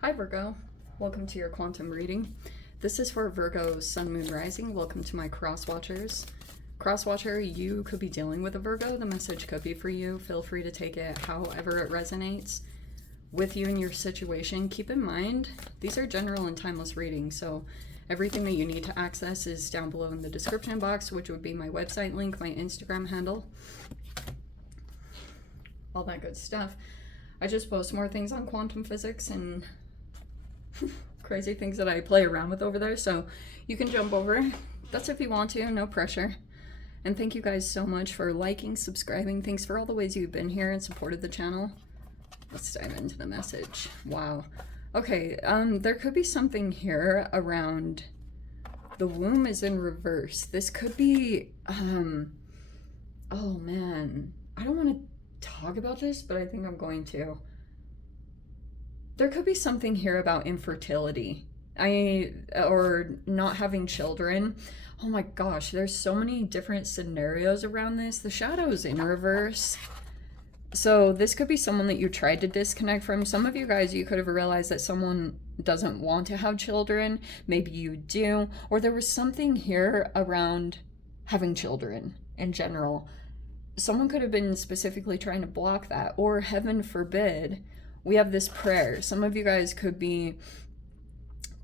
Hi Virgo, welcome to your quantum reading. This is for Virgo Sun, Moon, Rising. Welcome to my cross-watchers. Cross-watcher, you could be dealing with a Virgo. The message could be for you. Feel free to take it however it resonates with you and your situation. Keep in mind, these are general and timeless readings, so everything that you need to access is down below in the description box, which would be my website link, my Instagram handle, all that good stuff. I just post more things on quantum physics and crazy things that I play around with over there, so you can jump over. That's if you want to, no pressure. And thank you guys so much for liking, subscribing. Thanks for all the ways you've been here and supported the channel. Let's dive into the message. Wow. Okay, there could be something here around the womb is in reverse. This could be, oh man, I don't want to talk about this, but I think I'm going to. There could be something here about infertility, or not having children. Oh my gosh, there's so many different scenarios around this. The shadow is in reverse. So this could be someone that you tried to disconnect from. Some of you guys, you could have realized that someone doesn't want to have children. Maybe you do. Or there was something here around having children in general. Someone could have been specifically trying to block that. Or heaven forbid, we have this prayer. Some of you guys could be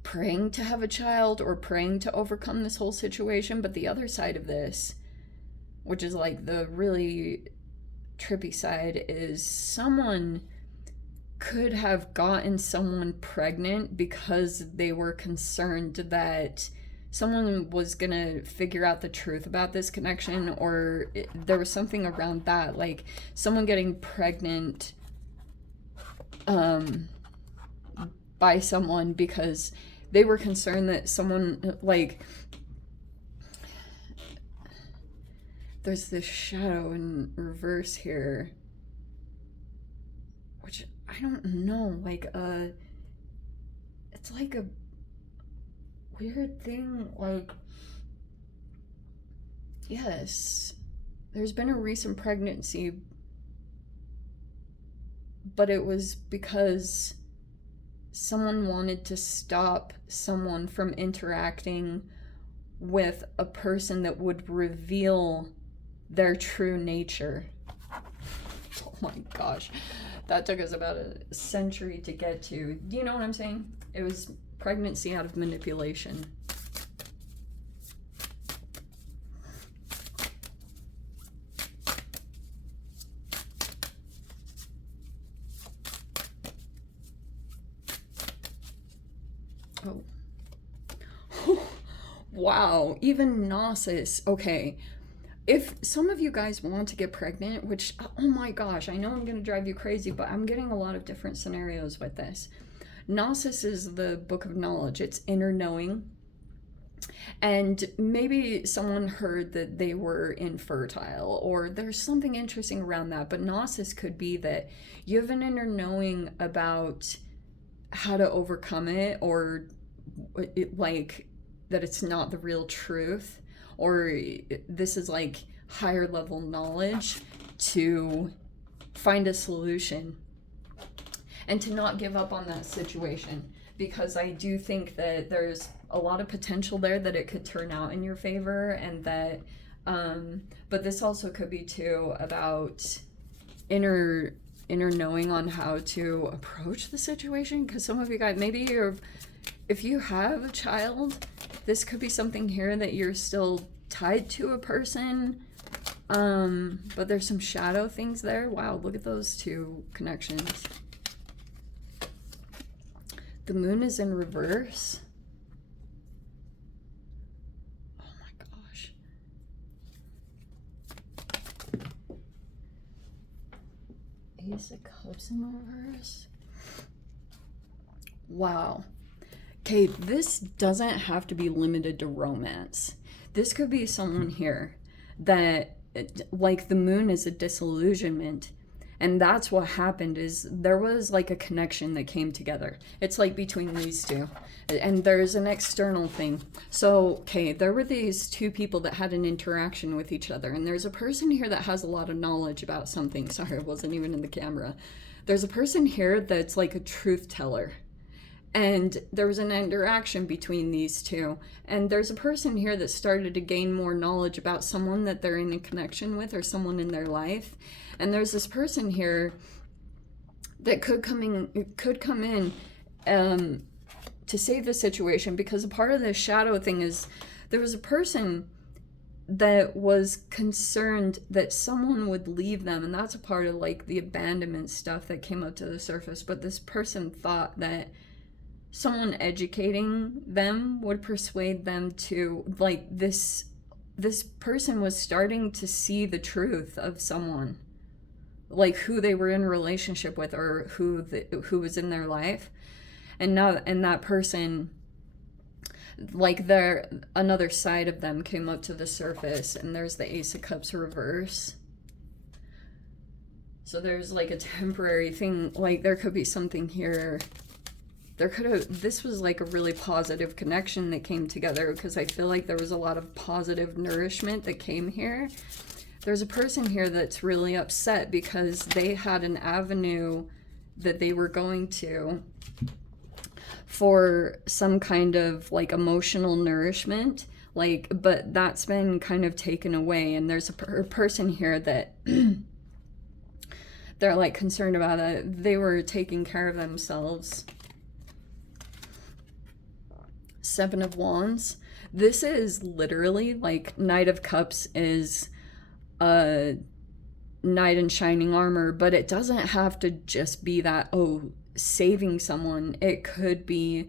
praying to have a child or praying to overcome this whole situation. But the other side of this, which is like the really trippy side, is someone could have gotten someone pregnant because they were concerned that someone was gonna figure out the truth about this connection, or there was something around that, like someone getting pregnant by someone because they were concerned that someone, like, there's this shadow in reverse here, which I don't know, like, it's like a weird thing, like, yes, there's been a recent pregnancy, but it was because someone wanted to stop someone from interacting with a person that would reveal their true nature. Oh my gosh, that took us about a century to get to. Do you know what I'm saying? It was pregnancy out of manipulation. Oh. Wow, even Gnosis. Okay, if some of you guys want to get pregnant, which, oh my gosh, I know I'm going to drive you crazy, but I'm getting a lot of different scenarios with this. Gnosis is the book of knowledge. It's inner knowing. And maybe someone heard that they were infertile, or there's something interesting around that. But Gnosis could be that you have an inner knowing about how to overcome it, or like that it's not the real truth, or this is like higher level knowledge to find a solution and to not give up on that situation, because I do think that there's a lot of potential there that it could turn out in your favor, and that but this also could be too about inner knowing on how to approach the situation, because some of you guys, maybe if you have a child, this could be something here that you're still tied to a person, but there's some shadow things there. Wow, look at those two connections. The moon is in reverse. Oh my gosh. Ace of Cups in reverse. Wow. Okay, this doesn't have to be limited to romance. This could be someone here that, like, the moon is a disillusionment, and that's what happened, is there was like a connection that came together. It's like between these two, and there's an external thing. So, okay, there were these two people that had an interaction with each other, and there's a person here that has a lot of knowledge about something. Sorry, I wasn't even in the camera. There's a person here that's like a truth teller. And there was an interaction between these two. And there's a person here that started to gain more knowledge about someone that they're in a connection with or someone in their life. And there's this person here that could come in to save the situation, because a part of this shadow thing is there was a person that was concerned that someone would leave them, and that's a part of like the abandonment stuff that came up to the surface. But this person thought that someone educating them would persuade them to, like, this person was starting to see the truth of someone, like who they were in a relationship with or who was in their life. And that person, like, another side of them came up to the surface, and there's the Ace of Cups reverse. So there's like a temporary thing, like there could be something here. This was like a really positive connection that came together, because I feel like there was a lot of positive nourishment that came here. There's a person here that's really upset because they had an avenue that they were going to for some kind of like emotional nourishment, like, but that's been kind of taken away. And there's a person here that they're like concerned about it. They were taking care of themselves. Seven of Wands. This is literally like Knight of Cups is a knight in shining armor, but it doesn't have to just be that, oh, saving someone. It could be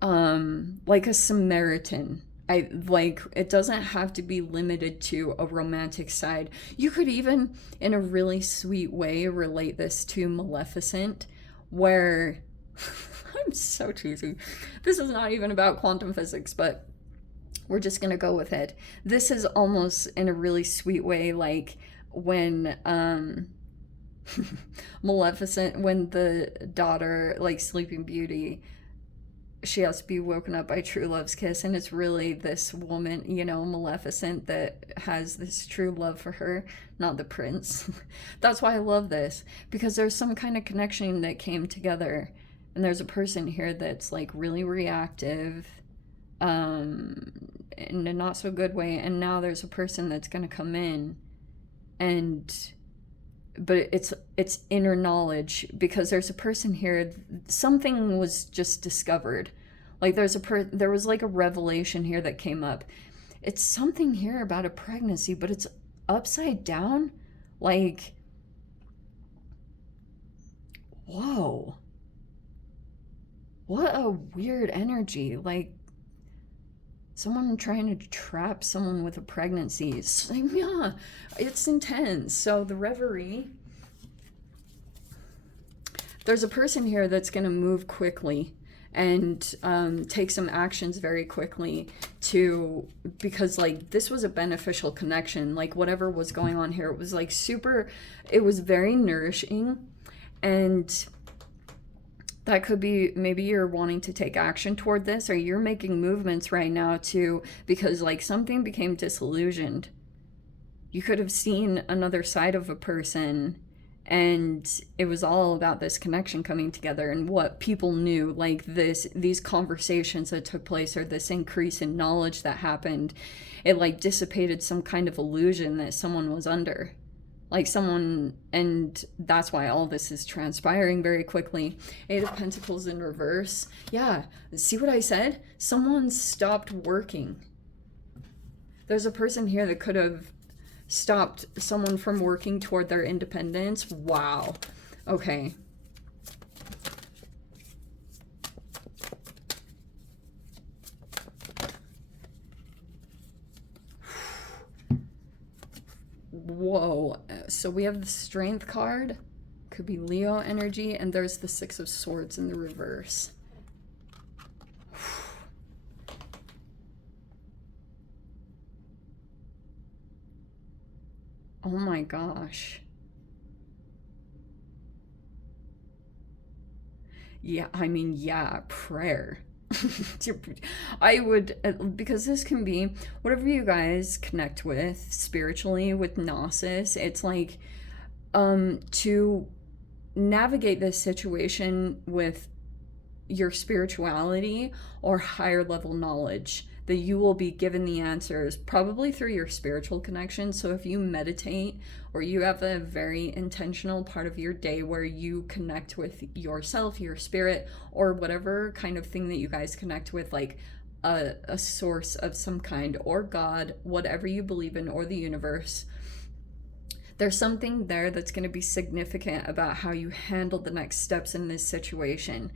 like a Samaritan. It doesn't have to be limited to a romantic side. You could even, in a really sweet way, relate this to Maleficent, where I'm so cheesy. This is not even about quantum physics, but we're just gonna go with it. This is almost in a really sweet way, like when Maleficent, when the daughter, like Sleeping Beauty, she has to be woken up by true love's kiss, and it's really this woman, you know, Maleficent, that has this true love for her, not the prince. That's why I love this, because there's some kind of connection that came together. And there's a person here that's like really reactive, in a not so good way. And now there's a person that's going to come in, but it's inner knowledge, because there's a person here, something was just discovered. Like there was like a revelation here that came up. It's something here about a pregnancy, but it's upside down. Like, whoa. What a weird energy. Like, someone trying to trap someone with a pregnancy. It's like, yeah, it's intense. So the reverie, there's a person here that's going to move quickly and take some actions very quickly because like this was a beneficial connection. Like whatever was going on here, it was like it was very nourishing. And that could be, maybe you're wanting to take action toward this, or you're making movements right now too, because like something became disillusioned. You could have seen another side of a person, and it was all about this connection coming together and what people knew, like these conversations that took place, or this increase in knowledge that happened. It like dissipated some kind of illusion that someone was under. Like someone, and that's why all this is transpiring very quickly. Eight of Pentacles in reverse. Yeah, see what I said? Someone stopped working. There's a person here that could have stopped someone from working toward their independence. Wow. Okay. Whoa. So we have the Strength card. Could be Leo energy. And there's the Six of Swords in the reverse. Oh my gosh. Yeah, I mean, yeah, prayer. I would, because this can be whatever you guys connect with spiritually with Gnosis. It's like to navigate this situation with your spirituality or higher level knowledge, that you will be given the answers probably through your spiritual connection. So if you meditate, or you have a very intentional part of your day where you connect with yourself, your spirit, or whatever kind of thing that you guys connect with, like a source of some kind, or God, whatever you believe in, or the universe, there's something there that's going to be significant about how you handle the next steps in this situation.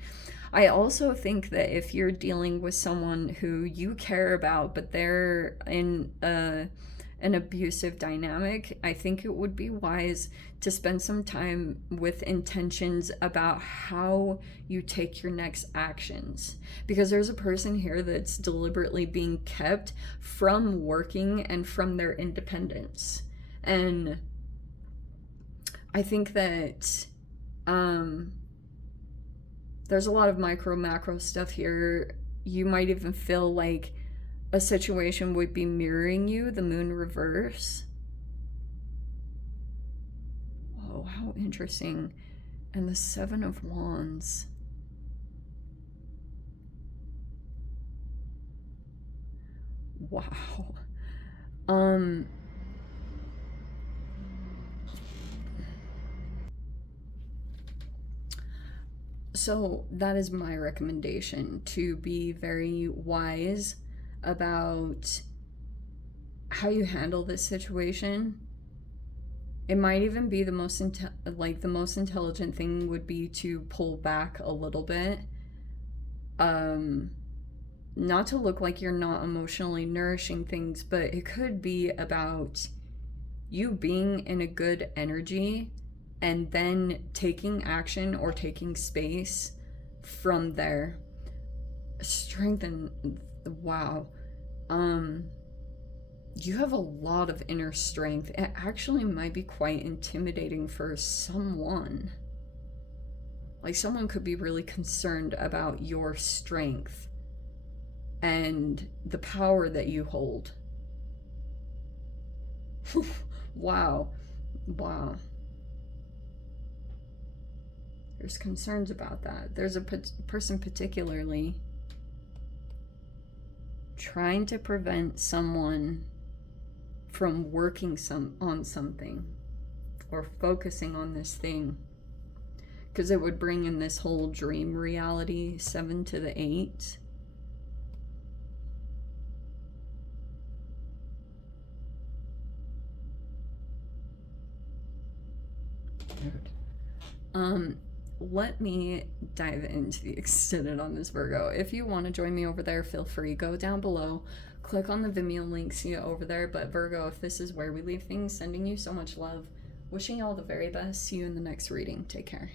I also think that if you're dealing with someone who you care about, but they're in an abusive dynamic, I think it would be wise to spend some time with intentions about how you take your next actions. Because there's a person here that's deliberately being kept from working and from their independence. And I think that there's a lot of micro macro stuff here. You might even feel like a situation would be mirroring you, the moon reverse. Whoa, how interesting. And the 7 of Wands. Wow. So that is my recommendation, to be very wise about how you handle this situation. It might even be the most intelligent thing would be to pull back a little bit, not to look like you're not emotionally nourishing things, but it could be about you being in a good energy and then taking action or taking space from there. Strengthen. Wow. You have a lot of inner strength. It actually might be quite intimidating for someone. Like, someone could be really concerned about your strength and the power that you hold. Wow. There's concerns about that. There's a person particularly trying to prevent someone from working on something or focusing on this thing, because it would bring in this whole dream reality, 7 to the 8. Let me dive into the extended on this, Virgo. If you want to join me over there, feel free. Go down below, click on the Vimeo link, see it over there. But Virgo, if this is where we leave things, sending you so much love, wishing you all the very best. See you in the next reading. Take care.